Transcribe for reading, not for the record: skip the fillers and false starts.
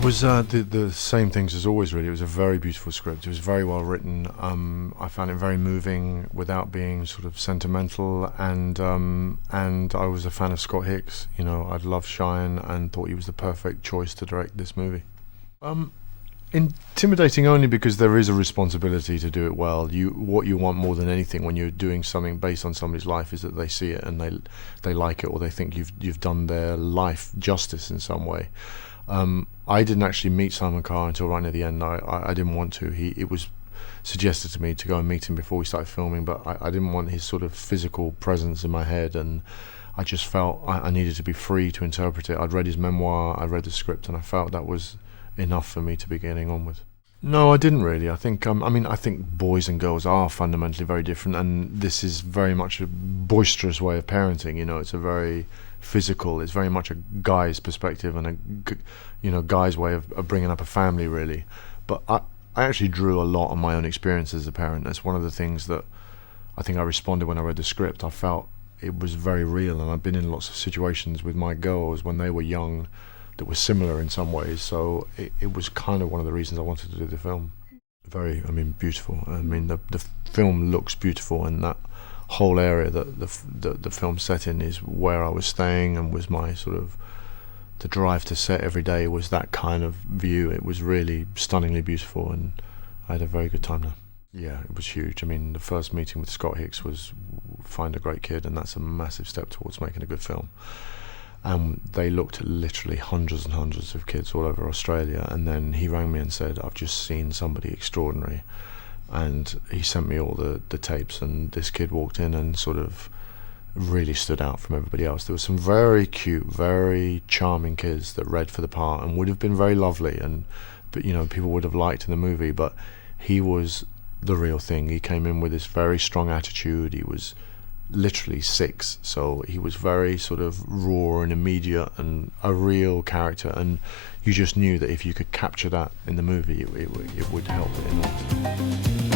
It was the same things as always, really. It was a very beautiful script. It was very well written. I found it very moving without being sort of sentimental, and I was a fan of Scott Hicks. You know, I'd loved Cheyenne and thought he was the perfect choice to direct this movie. Intimidating only because there is a responsibility to do it well. What you want more than anything when you're doing something based on somebody's life is that they see it and they like it, or they think you've done their life justice in some way. I didn't actually meet Simon Carr until right near the end. I didn't want to. It was suggested to me to go and meet him before we started filming, but I didn't want his sort of physical presence in my head, and I just felt I needed to be free to interpret it. I'd read his memoir, I read the script, and I felt that was enough for me to be getting on with. No, I didn't really. I think I think boys and girls are fundamentally very different, and this is very much a boisterous way of parenting. You know, it's a very physical. It's very much a guy's perspective and a guy's way of bringing up a family, really. But I actually drew a lot on my own experience as a parent. That's one of the things that I think I responded when I read the script. I felt it was very real, and I've been in lots of situations with my girls when they were young that were similar in some ways. So it was kind of one of the reasons I wanted to do the film. Very, beautiful. The film looks beautiful, and that whole area that the film set in is where I was staying, and was my sort of the drive to set every day was that kind of view. It was really stunningly beautiful, and I had a very good time there. Yeah, it was huge. The first meeting with Scott Hicks was find a great kid, and that's a massive step towards making a good film. And they looked at literally hundreds and hundreds of kids all over Australia, and then he rang me and said, "I've just seen somebody extraordinary," and he sent me all the tapes, and this kid walked in and sort of really stood out from everybody else. There were some very cute, very charming kids that read for the part and would have been very lovely, but people would have liked in the movie, but he was the real thing. He came in with this very strong attitude. He was literally 6, so he was very sort of raw and immediate and a real character, and you just knew that if you could capture that in the movie, it would help it enormously.